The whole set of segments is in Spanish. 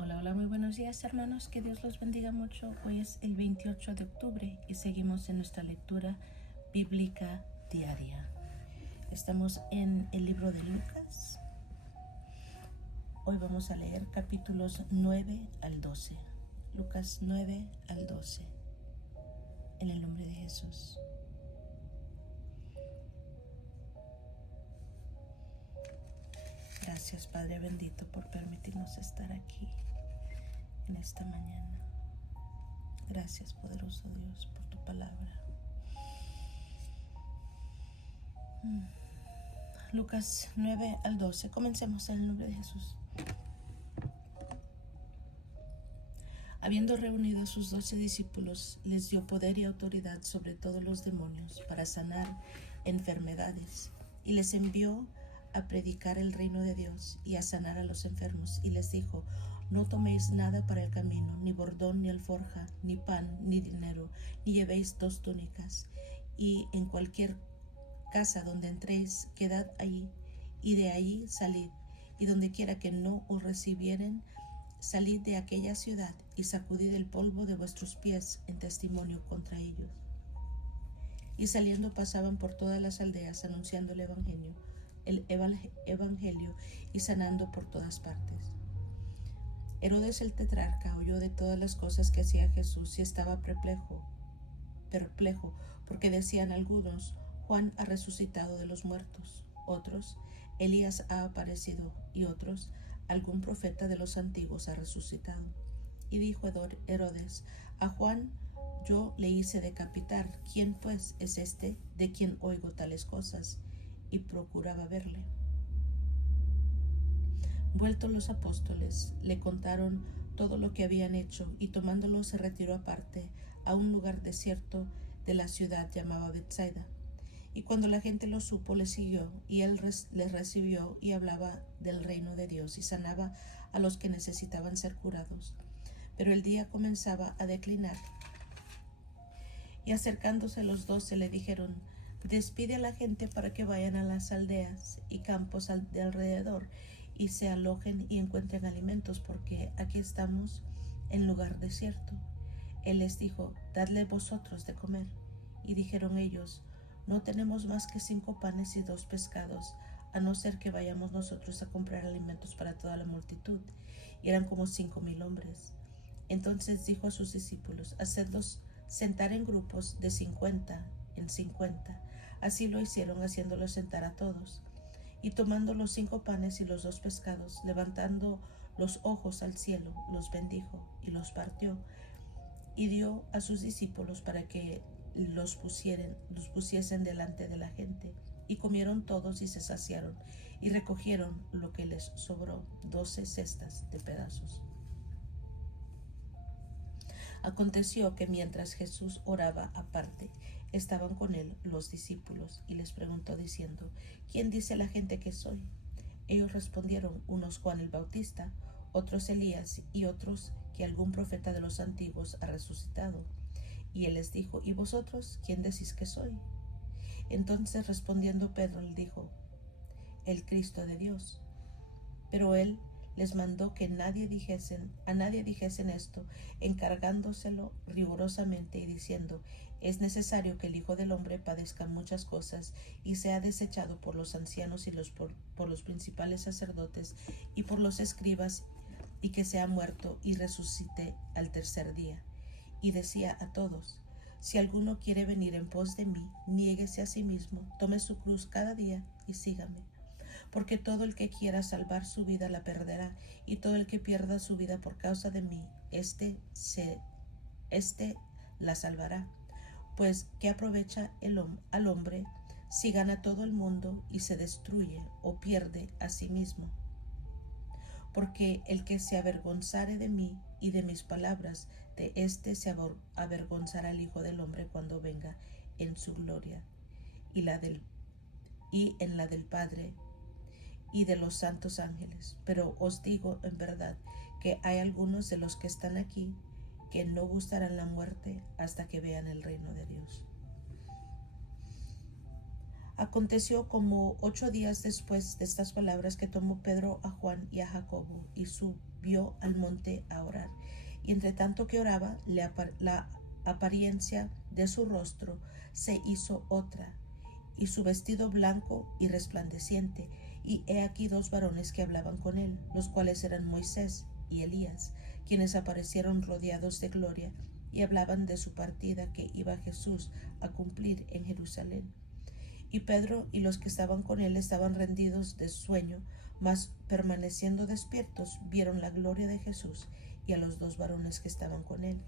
Hola, hola, muy buenos días hermanos, que Dios los bendiga mucho. Hoy es el 28 de octubre y seguimos en nuestra lectura bíblica diaria. Estamos en el libro de Lucas. Hoy vamos a leer capítulos 9 al 12. Lucas 9 al 12. En el nombre de Jesús. Gracias Padre bendito por permitirnos estar aquí en esta mañana. Gracias poderoso Dios por tu palabra. Lucas 9 al 12. Comencemos en el nombre de Jesús. Habiendo reunido a sus 12 discípulos, les dio poder y autoridad sobre todos los demonios para sanar enfermedades, y les envió a predicar el reino de Dios y a sanar a los enfermos, y les dijo: no toméis nada para el camino, ni bordón, ni alforja, ni pan, ni dinero, ni llevéis 2 túnicas, y en cualquier casa donde entréis, quedad allí, y de allí salid, y donde quiera que no os recibieren, salid de aquella ciudad y sacudid el polvo de vuestros pies en testimonio contra ellos. Y saliendo pasaban por todas las aldeas anunciando el evangelio y sanando por todas partes. Herodes el tetrarca oyó de todas las cosas que hacía Jesús y estaba perplejo, porque decían algunos: Juan ha resucitado de los muertos; otros: Elías ha aparecido; y otros: algún profeta de los antiguos ha resucitado. Y dijo Herodes: a Juan yo le hice decapitar. ¿Quién pues es este de quien oigo tales cosas? Y procuraba verle. Vueltos los apóstoles, le contaron todo lo que habían hecho, y tomándolo se retiró aparte a un lugar desierto de la ciudad llamada Betsaida. Y cuando la gente lo supo, le siguió, y él les recibió y hablaba del reino de Dios y sanaba a los que necesitaban ser curados. Pero el día comenzaba a declinar, y acercándose los 12 le dijeron: despide a la gente para que vayan a las aldeas y campos de alrededor y se alojen y encuentren alimentos, porque aquí estamos en lugar desierto. Él les dijo: dadle vosotros de comer. Y dijeron ellos: no tenemos más que 5 panes y 2 pescados, a no ser que vayamos nosotros a comprar alimentos para toda la multitud. Y eran como 5,000 hombres. Entonces dijo a sus discípulos: hacedlos sentar en grupos de 50 en 50. Así lo hicieron, haciéndolos sentar a todos. Y tomando los 5 panes y los 2 pescados, levantando los ojos al cielo, los bendijo y los partió, y dio a sus discípulos para que los pusiesen delante de la gente. Y comieron todos y se saciaron, y recogieron lo que les sobró, 12 cestas de pedazos. Aconteció que mientras Jesús oraba aparte, estaban con él los discípulos, y les preguntó diciendo: ¿quién dice la gente que soy? Ellos respondieron: unos Juan el Bautista, otros Elías, y otros que algún profeta de los antiguos ha resucitado. Y él les dijo: ¿y vosotros quién decís que soy? Entonces respondiendo Pedro le dijo: el Cristo de Dios. Pero él les mandó que a nadie dijesen esto, encargándoselo rigurosamente y diciendo: es necesario que el Hijo del Hombre padezca muchas cosas y sea desechado por los ancianos y por los principales sacerdotes y por los escribas, y que sea muerto y resucite al tercer día. Y decía a todos: si alguno quiere venir en pos de mí, niéguese a sí mismo, tome su cruz cada día y sígame. Porque todo el que quiera salvar su vida la perderá, y todo el que pierda su vida por causa de mí, éste la salvará. Pues ¿qué aprovecha al hombre si gana todo el mundo y se destruye o pierde a sí mismo? Porque el que se avergonzare de mí y de mis palabras, de éste se avergonzará el Hijo del Hombre cuando venga en su gloria y en la del Padre y de los santos ángeles. Pero os digo en verdad que hay algunos de los que están aquí que no gustarán la muerte hasta que vean el reino de Dios. Aconteció como 8 días después de estas palabras que tomó Pedro a Juan y a Jacobo y subió al monte a orar. Y entre tanto que oraba, la apariencia de su rostro se hizo otra, y su vestido blanco y resplandeciente. Y he aquí 2 varones que hablaban con él, los cuales eran Moisés y Elías, quienes aparecieron rodeados de gloria, y hablaban de su partida que iba Jesús a cumplir en Jerusalén. Y Pedro y los que estaban con él estaban rendidos de sueño, mas permaneciendo despiertos vieron la gloria de Jesús y a los 2 varones que estaban con él.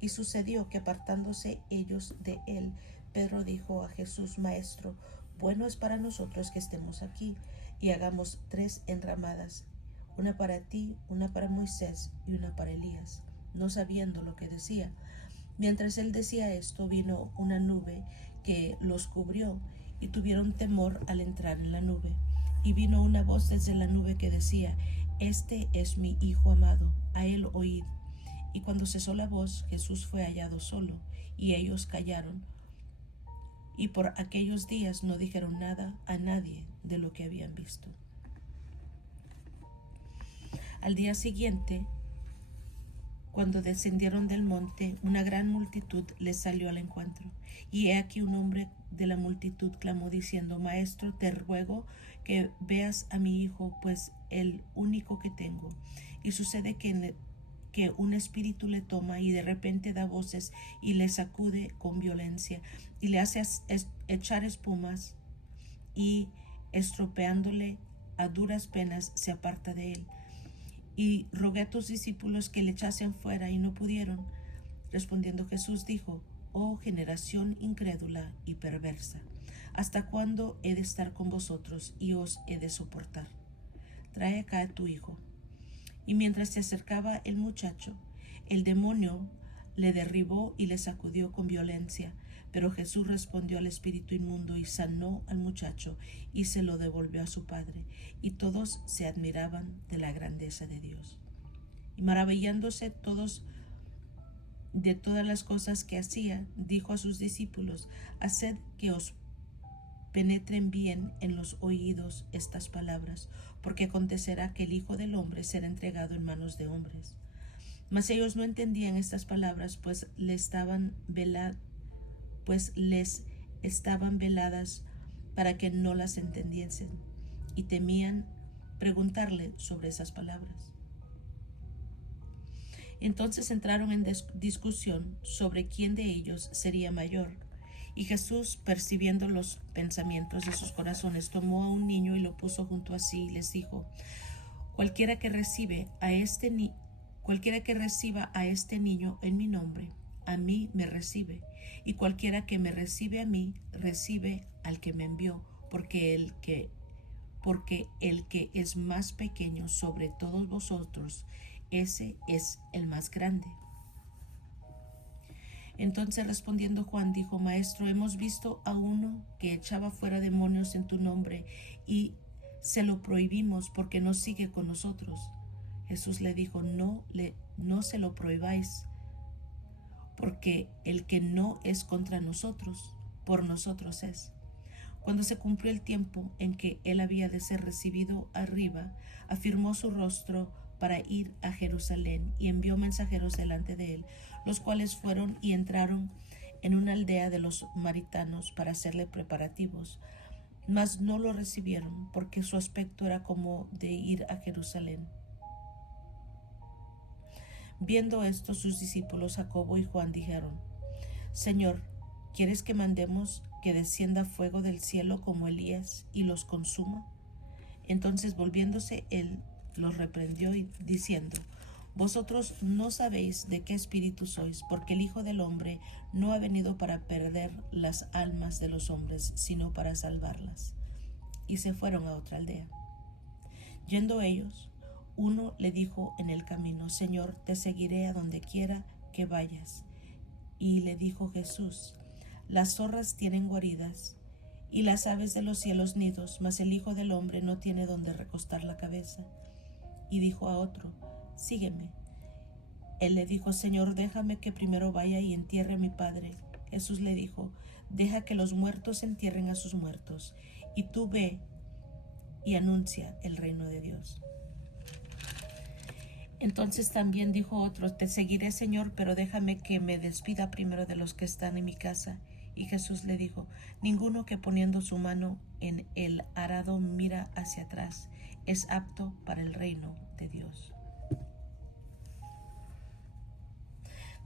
Y sucedió que apartándose ellos de él, Pedro dijo a Jesús: Maestro, bueno es para nosotros que estemos aquí, y hagamos 3 enramadas, una para ti, una para Moisés y una para Elías, no sabiendo lo que decía. Mientras él decía esto, vino una nube que los cubrió, y tuvieron temor al entrar en la nube. Y vino una voz desde la nube que decía: Este es mi Hijo amado, a él oíd. Y cuando cesó la voz, Jesús fue hallado solo, y ellos callaron. Y por aquellos días no dijeron nada a nadie de lo que habían visto. Al día siguiente, cuando descendieron del monte, una gran multitud les salió al encuentro. Y he aquí un hombre de la multitud clamó diciendo: Maestro, te ruego que veas a mi hijo, pues el único que tengo. Y sucede que un espíritu le toma y de repente da voces y le sacude con violencia y le hace echar espumas, y estropeándole a duras penas se aparta de él. Y rogué a tus discípulos que le echasen fuera, y no pudieron. Respondiendo Jesús dijo: Oh generación incrédula y perversa, ¿hasta cuándo he de estar con vosotros y os he de soportar? Trae acá a tu hijo. Y mientras se acercaba el muchacho, el demonio le derribó y le sacudió con violencia. Pero Jesús respondió al espíritu inmundo y sanó al muchacho y se lo devolvió a su padre. Y todos se admiraban de la grandeza de Dios. Y maravillándose todos de todas las cosas que hacía, dijo a sus discípulos: Haced que os penetren bien en los oídos estas palabras, porque acontecerá que el Hijo del Hombre será entregado en manos de hombres. Mas ellos no entendían estas palabras, pues les estaban veladas para que no las entendiesen, y temían preguntarle sobre esas palabras. Entonces entraron en discusión sobre quién de ellos sería mayor. Y Jesús, percibiendo los pensamientos de sus corazones, tomó a un niño y lo puso junto a sí y les dijo: Cualquiera que reciba a este niño en mi nombre, a mí me recibe, y cualquiera que me recibe a mí, recibe al que me envió, porque el que es más pequeño sobre todos vosotros, ese es el más grande. Entonces respondiendo Juan dijo: Maestro, hemos visto a uno que echaba fuera demonios en tu nombre, y se lo prohibimos porque no sigue con nosotros. Jesús le dijo: No se lo prohibáis, porque el que no es contra nosotros, por nosotros es. Cuando se cumplió el tiempo en que él había de ser recibido arriba, afirmó su rostro para ir a Jerusalén, y envió mensajeros delante de él, los cuales fueron y entraron en una aldea de los samaritanos para hacerle preparativos. Mas no lo recibieron, porque su aspecto era como de ir a Jerusalén. Viendo esto, sus discípulos Jacobo y Juan dijeron: Señor, ¿quieres que mandemos que descienda fuego del cielo como Elías y los consuma? Entonces, volviéndose él, los reprendió diciendo: Vosotros no sabéis de qué espíritu sois, porque el Hijo del Hombre no ha venido para perder las almas de los hombres, sino para salvarlas. Y se fueron a otra aldea. Yendo ellos, uno le dijo en el camino: Señor, te seguiré a donde quiera que vayas. Y le dijo Jesús: Las zorras tienen guaridas, y las aves de los cielos nidos, mas el Hijo del Hombre no tiene donde recostar la cabeza. Y dijo a otro: Sígueme. Él le dijo: Señor, déjame que primero vaya y entierre a mi padre. Jesús le dijo: deja que los muertos entierren a sus muertos, y tú ve y anuncia el reino de Dios. Entonces también dijo otro: te seguiré, Señor, pero déjame que me despida primero de los que están en mi casa. Y Jesús le dijo: ninguno que poniendo su mano en el arado mira hacia atrás es apto para el reino de Dios.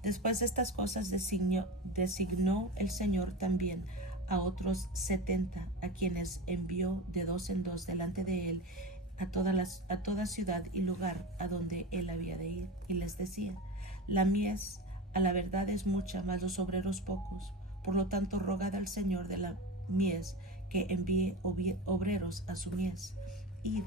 Después de estas cosas designó el Señor también a otros 70, a quienes envió de dos en dos delante de él a toda ciudad y lugar a donde él había de ir, y les decía: la mies a la verdad es mucha, mas los obreros pocos. Por lo tanto, rogad al Señor de la mies que envíe obreros a su mies. Id,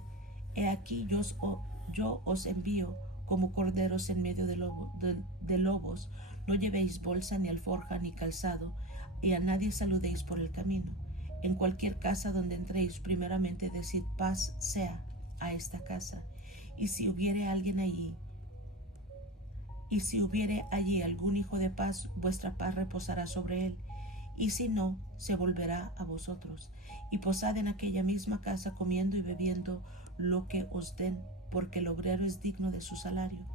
he aquí yo os envío como corderos en medio de lobos. No llevéis bolsa, ni alforja, ni calzado, y a nadie saludéis por el camino. En cualquier casa donde entréis, primeramente decid: paz sea a esta casa. Y si hubiere allí algún hijo de paz, vuestra paz reposará sobre él, y si no, se volverá a vosotros. Y posad en aquella misma casa, comiendo y bebiendo lo que os den, porque el obrero es digno de su salario.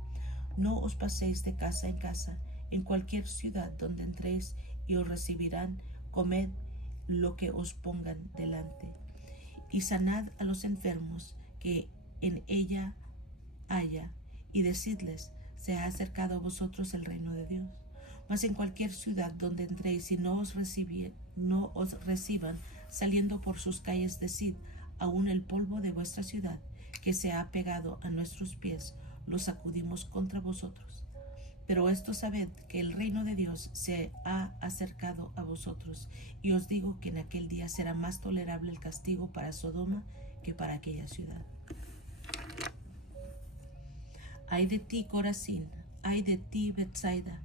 No os paséis de casa en casa. En cualquier ciudad donde entréis y os recibirán, comed lo que os pongan delante. Y sanad a los enfermos que en ella haya, y decidles: se ha acercado a vosotros el reino de Dios. Mas en cualquier ciudad donde entréis y no os reciban, saliendo por sus calles, decid: aún el polvo de vuestra ciudad, que se ha pegado a nuestros pies, lo sacudimos contra vosotros. Pero esto sabed, que el reino de Dios se ha acercado a vosotros, y os digo que en aquel día será más tolerable el castigo para Sodoma que para aquella ciudad. Ay de ti, Corazín, ay de ti, Betsaida,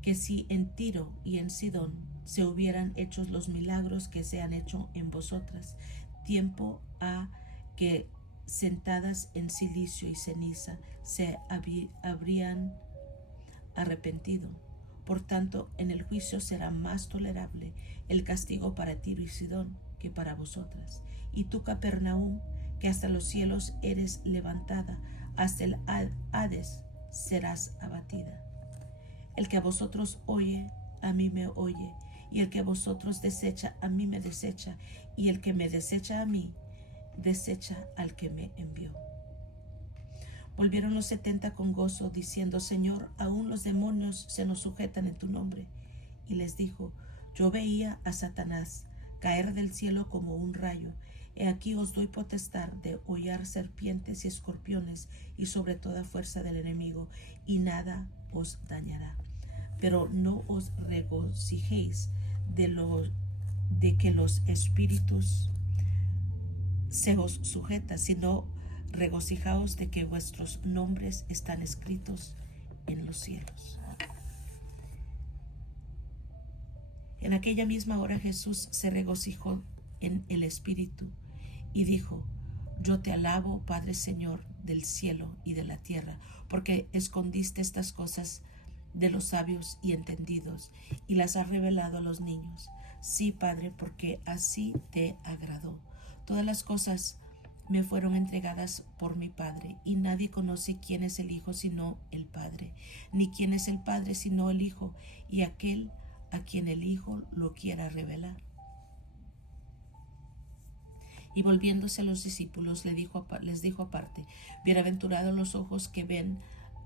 que si en Tiro y en Sidón se hubieran hecho los milagros que se han hecho en vosotras, tiempo ha que sentadas en silicio y ceniza se habrían arrepentido. Por tanto, en el juicio será más tolerable el castigo para Tiro y Sidón que para vosotras. Y tú, Capernaum, que hasta los cielos eres levantada, hasta el Hades serás abatida. El que a vosotros oye, a mí me oye, y el que a vosotros desecha, a mí me desecha, y el que me desecha a mí, desecha al que me envió. Volvieron los 70 con gozo, diciendo: Señor, aún los demonios se nos sujetan en tu nombre. Y les dijo: yo veía a Satanás caer del cielo como un rayo. He aquí os doy potestad de hollar serpientes y escorpiones, y sobre toda fuerza del enemigo, y nada os dañará. Pero no os regocijéis de que los espíritus se os sujetan, sino regocijaos de que vuestros nombres están escritos en los cielos. En aquella misma hora Jesús se regocijó en el Espíritu y dijo: yo te alabo, Padre, Señor del cielo y de la tierra, porque escondiste estas cosas de los sabios y entendidos y las has revelado a los niños. Sí, Padre, porque así te agradó. Todas las cosas me fueron entregadas por mi Padre, y nadie conoce quién es el Hijo sino el Padre, ni quién es el Padre sino el Hijo, y aquel a quien el Hijo lo quiera revelar. Y volviéndose a los discípulos les dijo aparte: bienaventurados los ojos que ven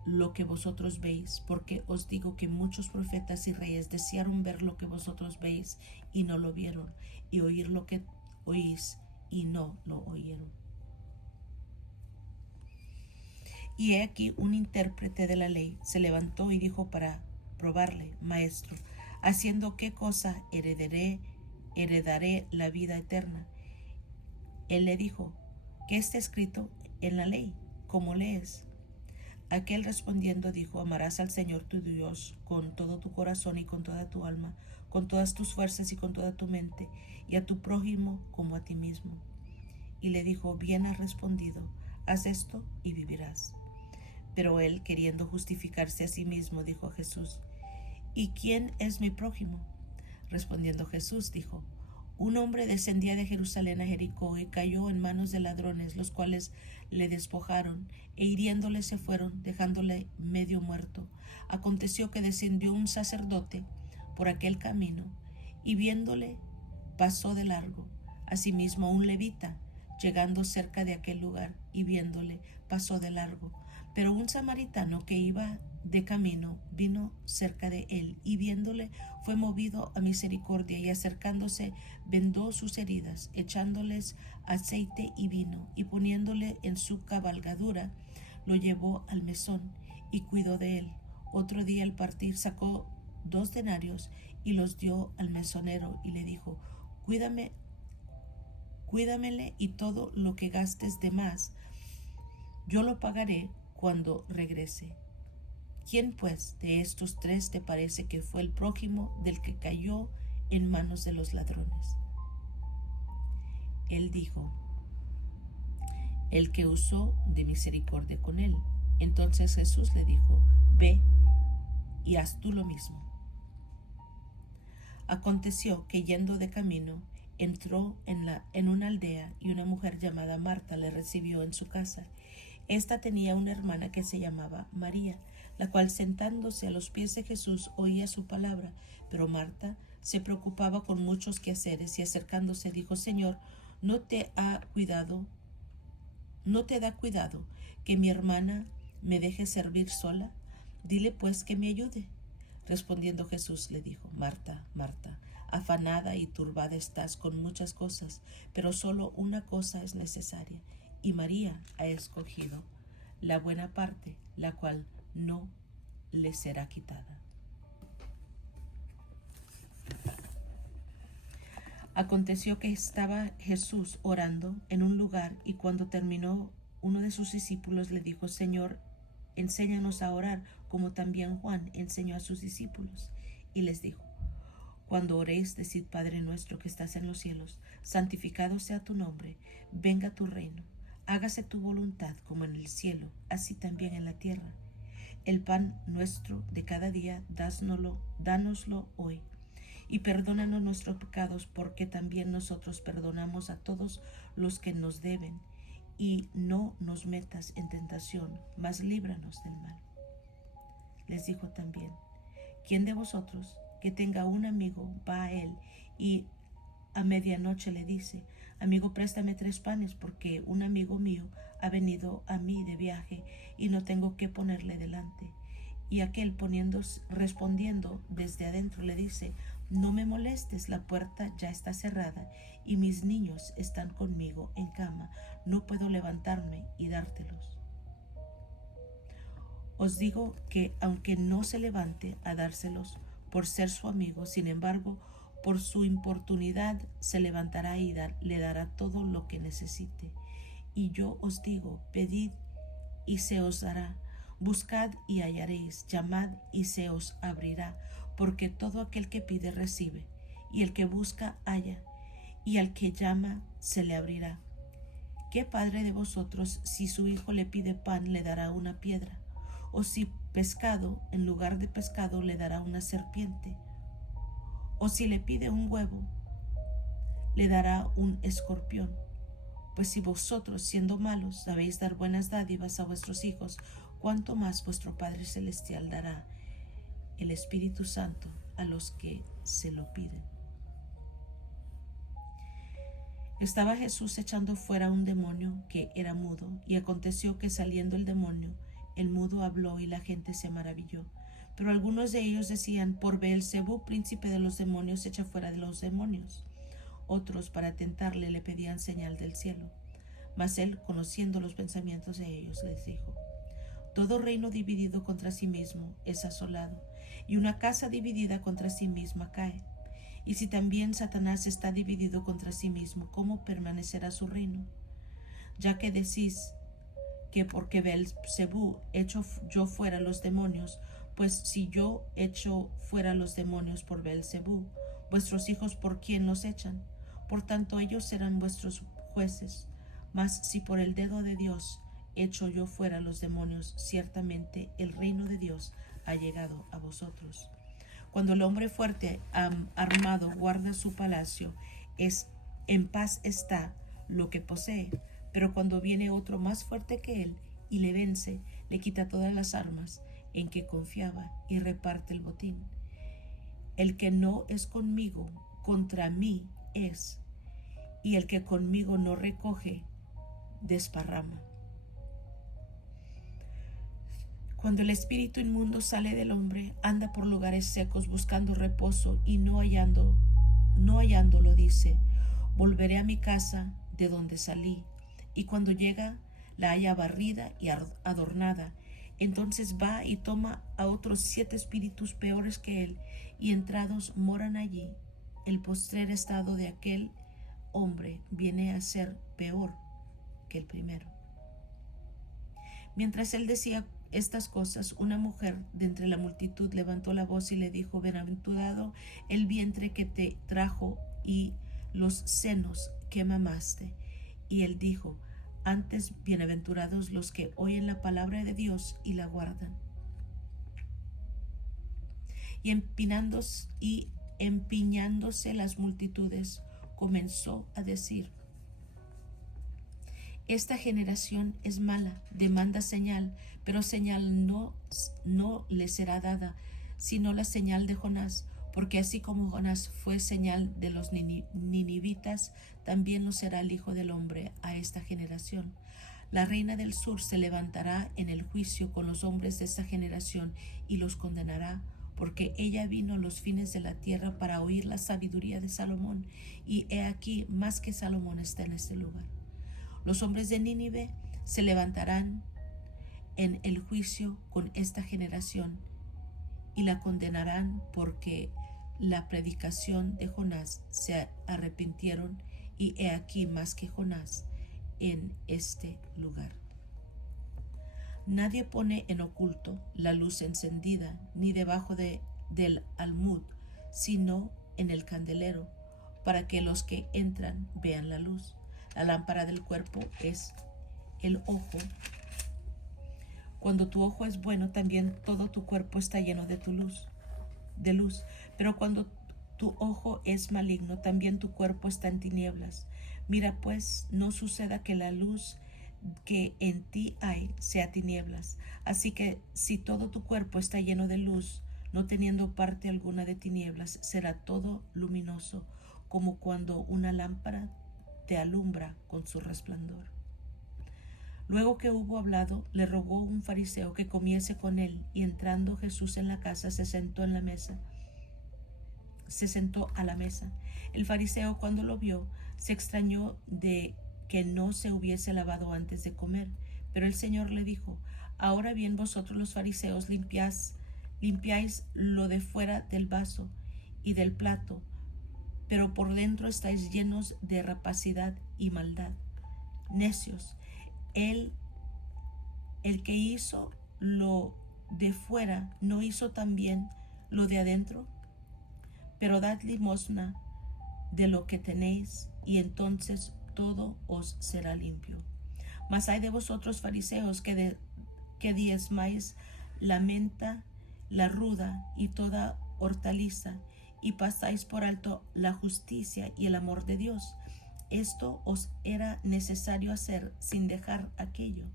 lo que vosotros veis, porque os digo que muchos profetas y reyes desearon ver lo que vosotros veis y no lo vieron, y oír lo que oís y no lo oyeron. Y he aquí un intérprete de la ley se levantó y dijo para probarle: Maestro, ¿haciendo qué cosa heredaré la vida eterna? Él le dijo: ¿qué está escrito en la ley? ¿Cómo lees? Aquel respondiendo dijo: amarás al Señor tu Dios con todo tu corazón y con toda tu alma, con todas tus fuerzas y con toda tu mente, y a tu prójimo como a ti mismo. Y le dijo: bien has respondido, haz esto y vivirás. Pero él, queriendo justificarse a sí mismo, dijo a Jesús: ¿y quién es mi prójimo? Respondiendo Jesús dijo: un hombre descendía de Jerusalén a Jericó y cayó en manos de ladrones, los cuales le despojaron e hiriéndole se fueron, dejándole medio muerto. Aconteció que descendió un sacerdote por aquel camino y viéndole pasó de largo. Asimismo un levita, llegando cerca de aquel lugar y viéndole, pasó de largo. Pero un samaritano que iba de camino vino cerca de él y viéndole fue movido a misericordia y acercándose vendó sus heridas, echándoles aceite y vino y poniéndole en su cabalgadura lo llevó al mesón y cuidó de él. Otro día al partir sacó 2 denarios y los dio al mesonero y le dijo: cuídamele y todo lo que gastes de más yo lo pagaré cuando regrese. ¿Quién pues de estos 3 te parece que fue el prójimo del que cayó en manos de los ladrones? Él dijo: el que usó de misericordia con él. Entonces Jesús le dijo: ve y haz tú lo mismo. Aconteció que yendo de camino entró en una aldea y una mujer llamada Marta le recibió en su casa. Esta tenía una hermana que se llamaba María, la cual sentándose a los pies de Jesús oía su palabra, pero Marta se preocupaba con muchos quehaceres y acercándose dijo: Señor, ¿no te da cuidado que mi hermana me deje servir sola? Dile pues que me ayude. Respondiendo Jesús le dijo: Marta, Marta, afanada y turbada estás con muchas cosas, pero solo una cosa es necesaria, y María ha escogido la buena parte, la cual no le será quitada. Aconteció que estaba Jesús orando en un lugar, y cuando terminó, uno de sus discípulos le dijo: Señor, enséñanos a orar, como también Juan enseñó a sus discípulos. Y les dijo: cuando oréis, decid: Padre nuestro que estás en los cielos, santificado sea tu nombre, venga tu reino, hágase tu voluntad como en el cielo, así también en la tierra. El pan nuestro de cada día, dánoslo hoy, y perdónanos nuestros pecados, porque también nosotros perdonamos a todos los que nos deben, y no nos metas en tentación, mas líbranos del mal. Les dijo también: ¿quién de vosotros que tenga un amigo va a él y a medianoche le dice: amigo, préstame 3 panes, porque un amigo mío ha venido a mí de viaje y no tengo qué ponerle delante? Y aquel respondiendo desde adentro le dice: no me molestes, la puerta ya está cerrada y mis niños están conmigo en cama, no puedo levantarme y dártelos. Os digo que aunque no se levante a dárselos por ser su amigo, sin embargo, por su importunidad se levantará y le dará todo lo que necesite. Y yo os digo: pedid y se os dará, buscad y hallaréis, llamad y se os abrirá, porque todo aquel que pide recibe, y el que busca halla, y al que llama se le abrirá. ¿Qué padre de vosotros, si su hijo le pide pan, le dará una piedra? ¿O si pescado, en lugar de pescado, le dará una serpiente? ¿O si le pide un huevo, le dará un escorpión? Pues si vosotros, siendo malos, sabéis dar buenas dádivas a vuestros hijos, cuánto más vuestro Padre Celestial dará el Espíritu Santo a los que se lo piden. Estaba Jesús echando fuera un demonio que era mudo, y aconteció que saliendo el demonio, el mudo habló y la gente se maravilló. Pero algunos de ellos decían: por Beelzebú, príncipe de los demonios, echa fuera de los demonios. Otros, para tentarle, le pedían señal del cielo. Mas él, conociendo los pensamientos de ellos, les dijo: todo reino dividido contra sí mismo es asolado, y una casa dividida contra sí misma cae. Y si también Satanás está dividido contra sí mismo, ¿cómo permanecerá su reino? Ya que decís que porque Beelzebú echo yo fuera los demonios, pues si yo echo fuera los demonios por Beelzebú, vuestros hijos ¿por quién los echan? Por tanto ellos serán vuestros jueces. Mas si por el dedo de Dios echo yo fuera los demonios, ciertamente el reino de Dios ha llegado a vosotros. Cuando el hombre fuerte armado guarda su palacio, en paz está lo que posee. Pero cuando viene otro más fuerte que él y le vence, le quita todas las armas en que confiaba y reparte el botín. El que no es conmigo, contra mí es, y el que conmigo no recoge, desparrama. Cuando el espíritu inmundo sale del hombre, anda por lugares secos buscando reposo y no hallándolo, dice: volveré a mi casa de donde salí. Y cuando llega, la halla barrida y adornada. Entonces va y toma a otros 7 espíritus peores que él, y entrados moran allí. El postrer estado de aquel hombre viene a ser peor que el primero. Mientras él decía estas cosas, una mujer de entre la multitud levantó la voz y le dijo: bienaventurado el vientre que te trajo y los senos que mamaste. Y él dijo: antes bienaventurados los que oyen la palabra de Dios y la guardan. Y empiñándose las multitudes, comenzó a decir: esta generación es mala, demanda señal, pero señal no le será dada, sino la señal de Jonás, porque así como Jonás fue señal de los ninivitas, también lo será el Hijo del Hombre a esta generación. La reina del sur se levantará en el juicio con los hombres de esta generación y los condenará, porque ella vino a los fines de la tierra para oír la sabiduría de Salomón, y he aquí más que Salomón está en este lugar. Los hombres de Nínive se levantarán en el juicio con esta generación y la condenarán, porque la predicación de Jonás se arrepintieron, y he aquí más que Jonás en este lugar. Nadie pone en oculto la luz encendida, ni debajo del almud, sino en el candelero, para que los que entran vean la luz. La lámpara del cuerpo es el ojo. Cuando tu ojo es bueno, también todo tu cuerpo está lleno de luz. Pero cuando tu ojo es maligno, también tu cuerpo está en tinieblas. Mira pues, no suceda que la luz que en ti hay sea tinieblas. Así que si todo tu cuerpo está lleno de luz, no teniendo parte alguna de tinieblas, será todo luminoso, como cuando una lámpara te alumbra con su resplandor. Luego que hubo hablado, le rogó un fariseo que comiese con él, y entrando Jesús en la casa se sentó a la mesa. El fariseo, cuando lo vio, se extrañó de que no se hubiese lavado antes de comer. Pero el Señor le dijo: ahora bien, vosotros los fariseos limpiáis lo de fuera del vaso y del plato, pero por dentro estáis llenos de rapacidad y maldad. Necios, el que hizo lo de fuera, ¿no hizo también lo de adentro? Pero dad limosna de lo que tenéis, y entonces todo os será limpio. Mas hay de vosotros, fariseos, que diezmáis la menta, la ruda y toda hortaliza, y pasáis por alto la justicia y el amor de Dios. Esto os era necesario hacer sin dejar aquello.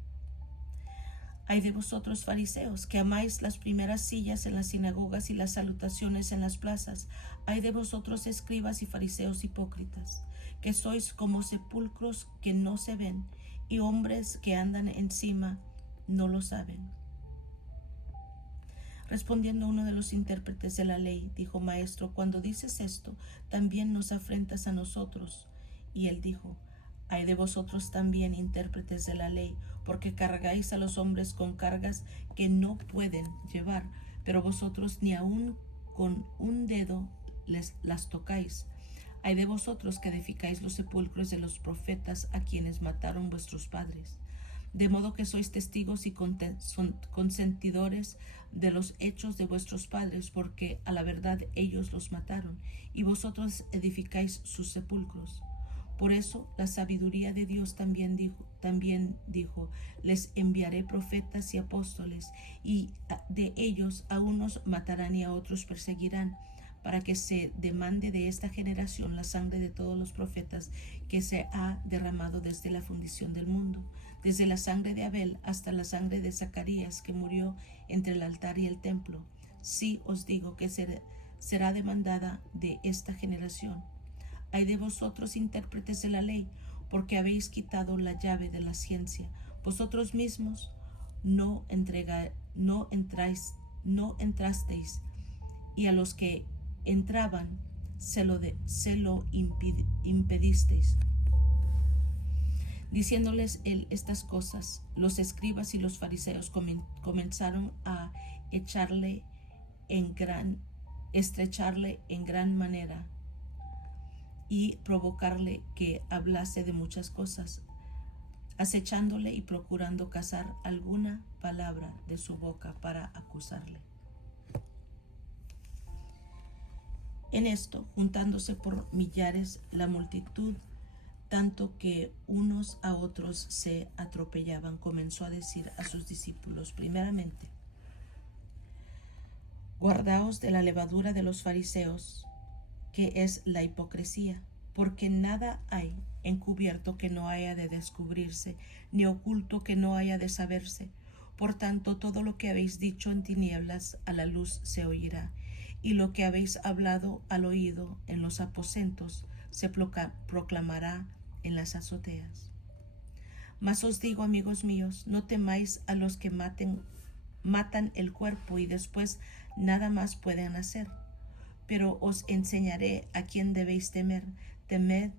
Hay de vosotros, fariseos, que amáis las primeras sillas en las sinagogas y las salutaciones en las plazas. Hay de vosotros, escribas y fariseos hipócritas, que sois como sepulcros que no se ven, y hombres que andan encima no lo saben. Respondiendo uno de los intérpretes de la ley, dijo: Maestro, cuando dices esto, también nos afrentas a nosotros. Y él dijo: hay de vosotros también, intérpretes de la ley, porque cargáis a los hombres con cargas que no pueden llevar, pero vosotros ni aun con un dedo las tocáis. Hay de vosotros que edificáis los sepulcros de los profetas a quienes mataron vuestros padres. De modo que sois testigos y consentidores de los hechos de vuestros padres, porque a la verdad ellos los mataron, y vosotros edificáis sus sepulcros. Por eso la sabiduría de Dios también dijo, les enviaré profetas y apóstoles, y de ellos a unos matarán y a otros perseguirán, para que se demande de esta generación la sangre de todos los profetas que se ha derramado desde la fundación del mundo, desde la sangre de Abel hasta la sangre de Zacarías, que murió entre el altar y el templo. Sí os digo que será demandada de esta generación. Ay de vosotros, intérpretes de la ley, porque habéis quitado la llave de la ciencia. Vosotros mismos no entrasteis, y a los que entraban se lo impedisteis. Diciéndoles él estas cosas, los escribas y los fariseos comenzaron a estrecharle en gran manera y provocarle que hablase de muchas cosas, acechándole y procurando cazar alguna palabra de su boca para acusarle. En esto, juntándose por millares la multitud, tanto que unos a otros se atropellaban, comenzó a decir a sus discípulos: primeramente, guardaos de la levadura de los fariseos, que es la hipocresía, porque nada hay encubierto que no haya de descubrirse, ni oculto que no haya de saberse. Por tanto, todo lo que habéis dicho en tinieblas a la luz se oirá, y lo que habéis hablado al oído en los aposentos se proclamará en las azoteas. Mas os digo, amigos míos, no temáis a los que matan el cuerpo y después nada más pueden hacer. Pero os enseñaré a quién debéis temer. Temed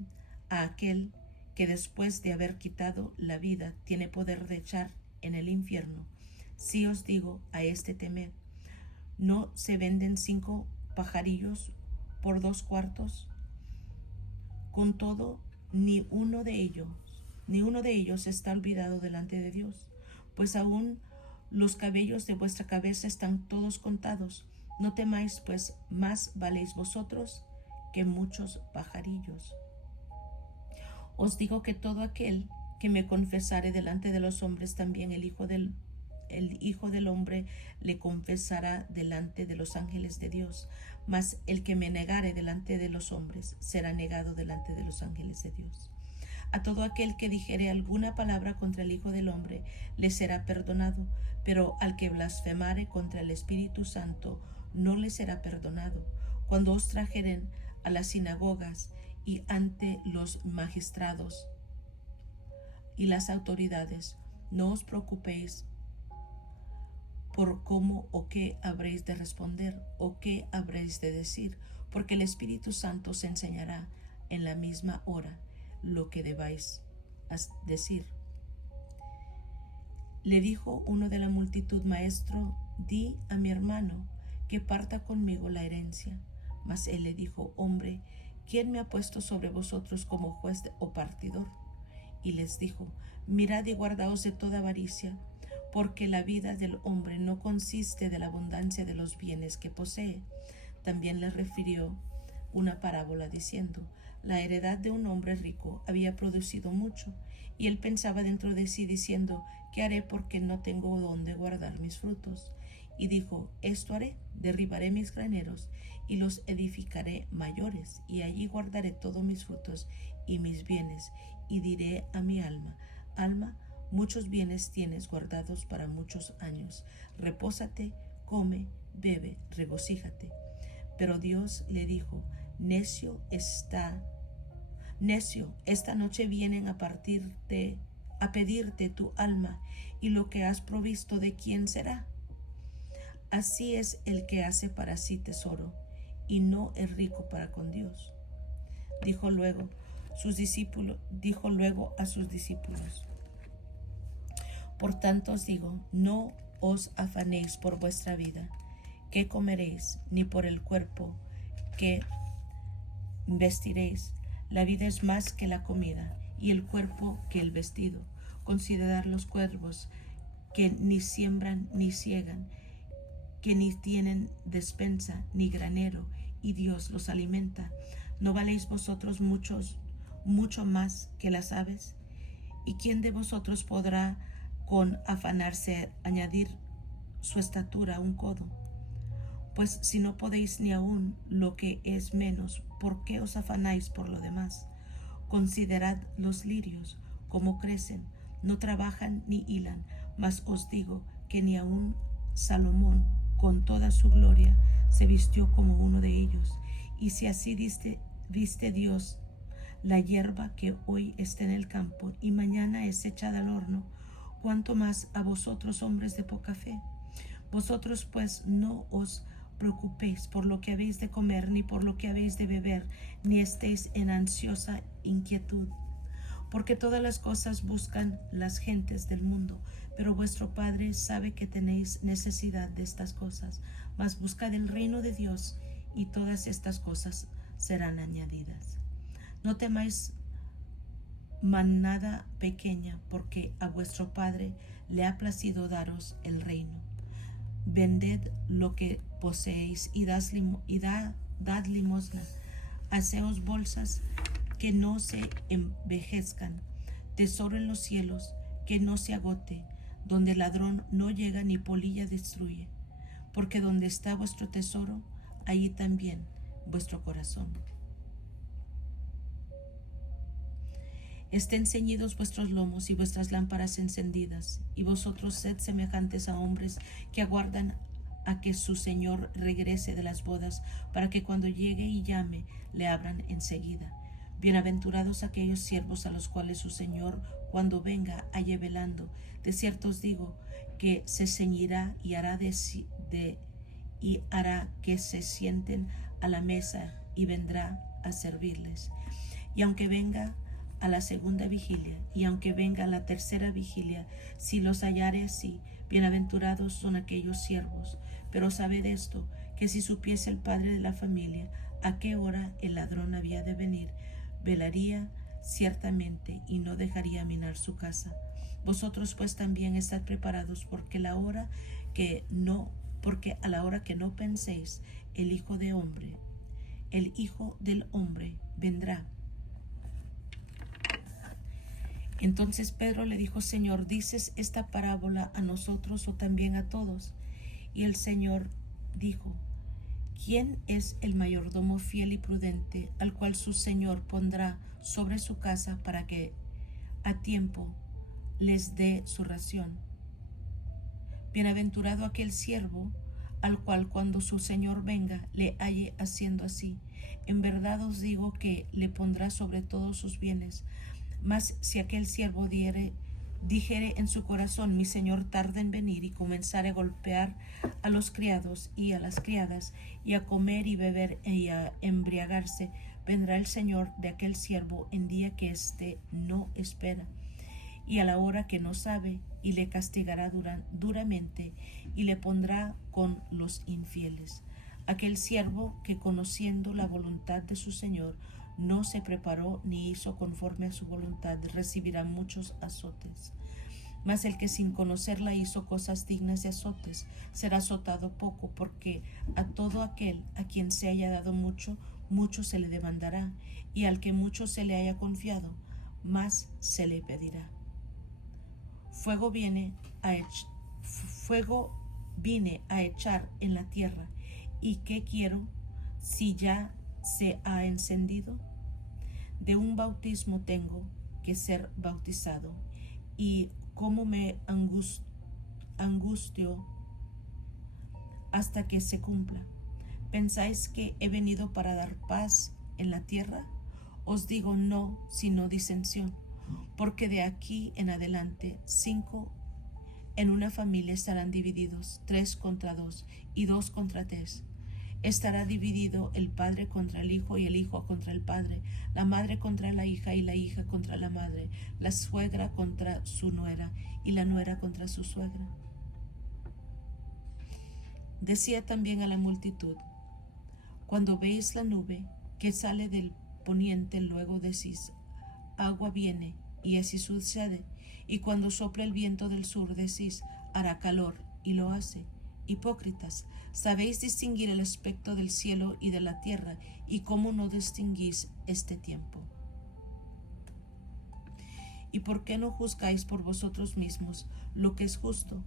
a aquel que después de haber quitado la vida tiene poder de echar en el infierno. Sí os digo, a este temed. ¿No se venden 5 pajarillos por 2 cuartos? Con todo, ni uno de ellos está olvidado delante de Dios, pues aún los cabellos de vuestra cabeza están todos contados. No temáis, pues más valéis vosotros que muchos pajarillos. Os digo que todo aquel que me confesare delante de los hombres, también el Hijo del Hombre le confesará delante de los ángeles de Dios. Mas el que me negare delante de los hombres será negado delante de los ángeles de Dios. A todo aquel que dijere alguna palabra contra el Hijo del Hombre le será perdonado, pero al que blasfemare contra el Espíritu Santo no le será perdonado. Cuando os trajeren a las sinagogas y ante los magistrados y las autoridades, no os preocupéis por cómo o qué habréis de responder o qué habréis de decir, porque el Espíritu Santo os enseñará en la misma hora lo que debáis decir. Le dijo uno de la multitud: Maestro, di a mi hermano que parta conmigo la herencia. Mas él le dijo: Hombre, ¿quién me ha puesto sobre vosotros como juez o partidor? Y les dijo: Mirad y guardaos de toda avaricia, porque la vida del hombre no consiste de la abundancia de los bienes que posee. También les refirió una parábola diciendo: la heredad de un hombre rico había producido mucho, y él pensaba dentro de sí diciendo: ¿qué haré porque no tengo dónde guardar mis frutos? Y dijo: esto haré, derribaré mis graneros y los edificaré mayores, y allí guardaré todos mis frutos y mis bienes, y diré a mi alma: alma, muchos bienes tienes guardados para muchos años, repósate, come, bebe, regocíjate. Pero Dios le dijo: necio, esta noche vienen a pedirte tu alma, y lo que has provisto, ¿de quién será? Así es el que hace para sí tesoro y no es rico para con Dios. Dijo luego a sus discípulos: por tanto os digo, no os afanéis por vuestra vida, qué comeréis, ni por el cuerpo, qué vestiréis. La vida es más que la comida, y el cuerpo que el vestido. Considerad los cuervos, que ni siembran ni siegan, que ni tienen despensa ni granero, y Dios los alimenta. ¿No valéis vosotros mucho mucho más que las aves? ¿Y quién de vosotros podrá con afanarse añadir su estatura a un codo? Pues si no podéis ni aun lo que es menos, ¿por qué os afanáis por lo demás? Considerad los lirios, cómo crecen, no trabajan ni hilan, mas os digo que ni aun Salomón, con toda su gloria, se vistió como uno de ellos. Y si así viste Dios la hierba que hoy está en el campo y mañana es echada al horno, cuánto más a vosotros, hombres de poca fe. Vosotros pues no os preocupéis por lo que habéis de comer, ni por lo que habéis de beber, ni estéis en ansiosa inquietud. Porque todas las cosas buscan las gentes del mundo, pero vuestro Padre sabe que tenéis necesidad de estas cosas. Mas buscad el reino de Dios, y todas estas cosas serán añadidas. No temáis manada pequeña, porque a vuestro Padre le ha placido daros el reino. Vended lo que poseéis y dad limosna. Haceos bolsas que no se envejezcan, tesoro en los cielos que no se agote, donde ladrón no llega ni polilla destruye. Porque donde está vuestro tesoro, allí también vuestro corazón. Estén ceñidos vuestros lomos y vuestras lámparas encendidas, y vosotros sed semejantes a hombres que aguardan a que su Señor regrese de las bodas, para que cuando llegue y llame, le abran enseguida. Bienaventurados aquellos siervos a los cuales su Señor, cuando venga, halle velando. De cierto os digo que se ceñirá y hará que se sienten a la mesa y vendrá a servirles. Y aunque venga a la segunda vigilia, y aunque venga a la tercera vigilia, si los hallare así, bienaventurados son aquellos siervos. Pero sabed esto, que si supiese el padre de la familia a qué hora el ladrón había de venir, velaría ciertamente y no dejaría minar su casa. Vosotros pues también estad preparados, porque a la hora que no penséis, el Hijo del Hombre vendrá. Entonces Pedro le dijo: Señor, ¿dices esta parábola a nosotros o también a todos? Y el Señor dijo: ¿Quién es el mayordomo fiel y prudente, al cual su Señor pondrá sobre su casa para que a tiempo les dé su ración? Bienaventurado aquel siervo al cual cuando su Señor venga le halle haciendo así. En verdad os digo que le pondrá sobre todos sus bienes. Mas si aquel siervo dijere en su corazón: mi Señor tarda en venir, y comenzare a golpear a los criados y a las criadas, y a comer y beber y a embriagarse, vendrá el Señor de aquel siervo en día que éste no espera, y a la hora que no sabe, y le castigará duramente, y le pondrá con los infieles. Aquel siervo que, conociendo la voluntad de su Señor, no se preparó ni hizo conforme a su voluntad, recibirá muchos azotes. Mas el que sin conocerla hizo cosas dignas de azotes, será azotado poco, porque a todo aquel a quien se haya dado mucho, mucho se le demandará, y al que mucho se le haya confiado, más se le pedirá. Fuego vine a echar en la tierra, ¿y qué quiero si ya se ha encendido? De un bautismo tengo que ser bautizado, y cómo me angustio hasta que se cumpla. ¿Pensáis que he venido para dar paz en la tierra? Os digo no, sino disensión, porque de aquí en adelante 5 en una familia estarán divididos, 3 contra 2 y 2 contra 3. Estará dividido el padre contra el hijo y el hijo contra el padre, la madre contra la hija y la hija contra la madre, la suegra contra su nuera y la nuera contra su suegra. Decía también a la multitud: cuando veis la nube que sale del poniente, luego decís: agua viene, y así sucede. Y cuando sopla el viento del sur, decís: hará calor, y lo hace. Hipócritas, sabéis distinguir el aspecto del cielo y de la tierra, y cómo no distinguís este tiempo. ¿Y por qué no juzgáis por vosotros mismos lo que es justo?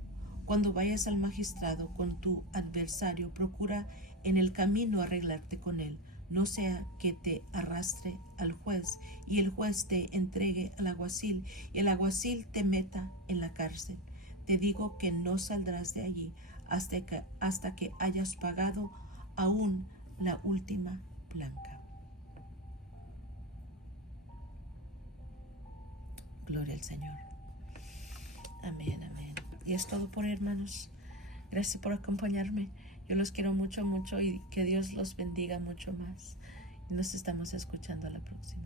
Cuando vayas al magistrado con tu adversario, procura en el camino arreglarte con él, no sea que te arrastre al juez y el juez te entregue al alguacil y el alguacil te meta en la cárcel. Te digo que no saldrás de allí hasta que hayas pagado aún la última blanca. Gloria al Señor. Amén, amén. Y es todo por hoy, hermanos. Gracias por acompañarme. Yo los quiero mucho, mucho y que Dios los bendiga mucho más. Y nos estamos escuchando a la próxima.